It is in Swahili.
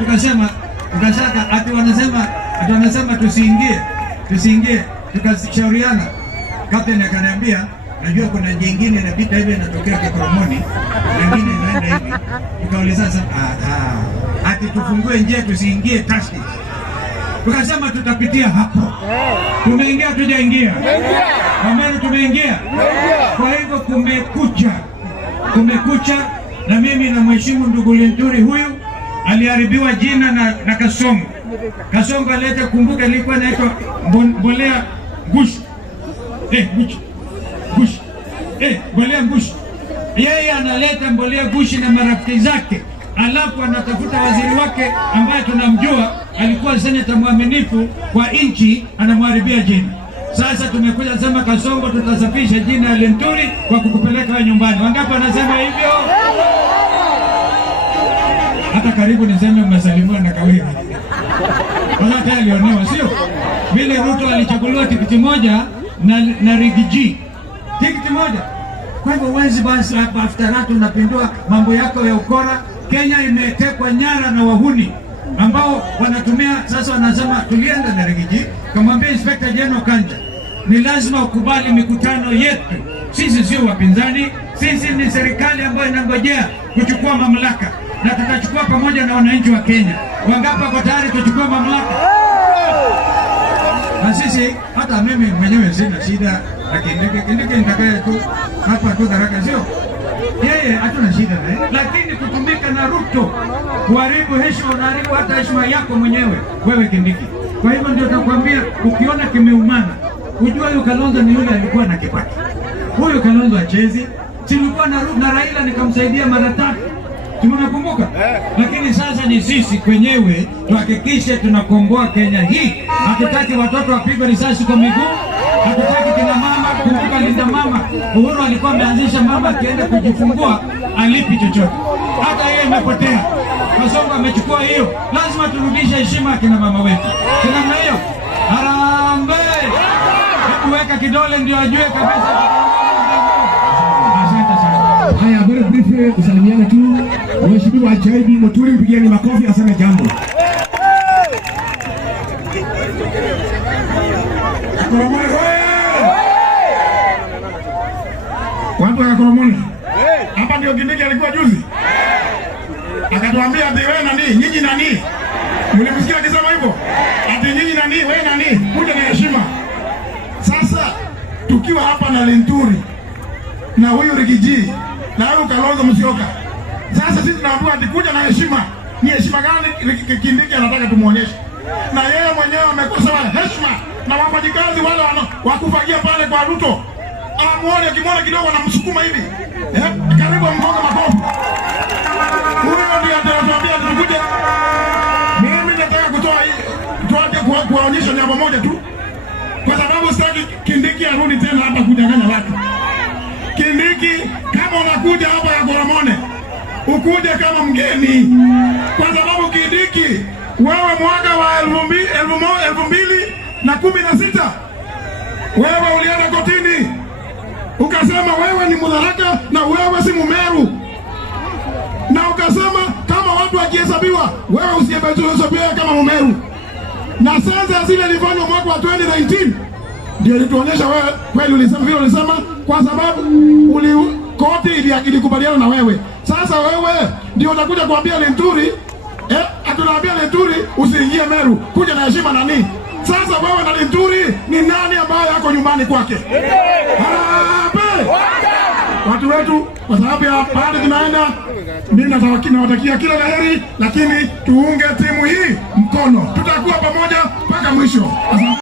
tukasema ati wanasema tusiingie, tukashauriana. Kapteni akaniambia, najua kuna jingine inapita hivi inatokea Kikoromoni, nyingine inaenda hivi. Tukauliza sasa, ati tufungue njia tusiingie Tastic. Tukasema tutapitia hapo. Tumeingia tujaingia? Ameni, tumeingia. Kwa hivyo kumekucha, na mimi na mheshimu ndugu Linturi huyu aliharibiwa jina na Kasongo. Kasongo aleta, kumbuka ilikuwa inaitwa mbolea Gush. Mbolea Gush. Yeye analeta mbolea Gush na marafiki zake. Alafu anatafuta waziri wake ambaye tunamjua alikuwa seneta mwaminifu kwa nchi, anamharibia jina. Sasa tumekuja sema Kasongo, tutasafisha jina ya Linturi kwa kukupeleka nyumbani. Wangapi wanasema hivyo? Hata karibu niseme umesalimiwa na Kawira. Wala alionewa, sio? Vile Ruto alichaguliwa tikiti moja na Rigiji. Tikiti moja. Kwa hivyo wezi basi afteratu unapindua mambo yako ya ukora. Kenya imetekwa nyara na wahuni ambao wanatumia. Sasa wanasema tulienda na Rigiji, kamwambia Inspector General Kanja, ni lazima ukubali mikutano yetu. Sisi sio wapinzani, sisi ni serikali ambayo inangojea kuchukua mamlaka, na tutachukua pamoja na wananchi wa Kenya. Wangapi wako tayari kuchukua mamlaka? Na sisi, hata mimi mwenyewe sina shida, lakini Kindiki nitakaye tu hapa tu Tharaka, sio? Yeye hatuna shida naye, lakini kutumika na Ruto kuharibu heshima, unaharibu hata heshima yako mwenyewe wewe Kindiki. Kwa hivyo ndio nakwambia, ukiona kimeumana ujue huyu Kalonzo ni yule alikuwa na Kibaki. Huyu Kalonzo achezi, silikuwa na Raila nikamsaidia mara 3. Tunakumbuka? Lakini sasa ni sisi kwenyewe tuhakikishe tunakomboa Kenya hii. Hatutaki watoto wapigwe risasi kwa miguu. Hatutaki kina mama, kumbuka Linda Mama. Uhuru alikuwa ameanzisha mama akienda kujifungua alipi chochote. Hata hiyo imepotea. Kasongo amechukua hiyo. Lazima turudishe heshima kina mama wetu. Kina hiyo. Harambee. Weka kidole ndio ajue kabisa. Haya, very briefly kusalimiana tu. Mheshimiwa Jaibi Muturi, mpigieni makofi aseme jambo. Watu wa Koromoni. Hapa ndio Kindiki alikuwa juzi. Akatuambia ati wewe nani? Nyinyi nani? Mlimsikia akisema hivyo? Ati nyinyi nani? Wewe nani? Kuja na heshima. Sasa tukiwa hapa na Linturi na huyu Rigiji na huyu Kalonzo Musyoka, sasa sisi tunaambiwa ati kuja na heshima. Ni heshima gani Kindiki anataka tumuonyeshe? Na yeye mwenyewe amekosa heshima, na wafanyikazi wale wakufagia pale kwa Ruto amuone, akimwona kidogo anamsukuma hivi, karibu mgonga makofi. Huyo ndiye anatuambia tukuje. Mimi nataka kutoa kuwaonyesha jambo moja tu, kwa sababu sitaki Kindiki arudi tena hapa kudanganya watu. Kindiki, kama unakuja hapa ya Koromoni, ukuje kama mgeni, kwa sababu Kindiki, wewe mwaka wa 2016 wewe ulienda kotini ukasema wewe ni Mudharaka na wewe si Mumeru, na ukasema kama watu wakihesabiwa wewe usihesabiwe kama Mumeru. Na sasa zile ilifanywa mwaka wa 2019 ndio ilituonyesha wewe kweli ulisema vile ulisema, kwa sababu koti ilikubaliana na wewe. Sasa wewe ndio unakuja kuambia Linturi, atunaambia Linturi usiingie Meru, kuja na heshima nani? Sasa wewe na Linturi ni nani ambaye yako nyumbani kwake? Watu wetu, kwa sababu ya pale tunaenda, mimi nawatakia kila laheri, lakini tuunge timu hii mkono. Tutakuwa pamoja mpaka mwisho.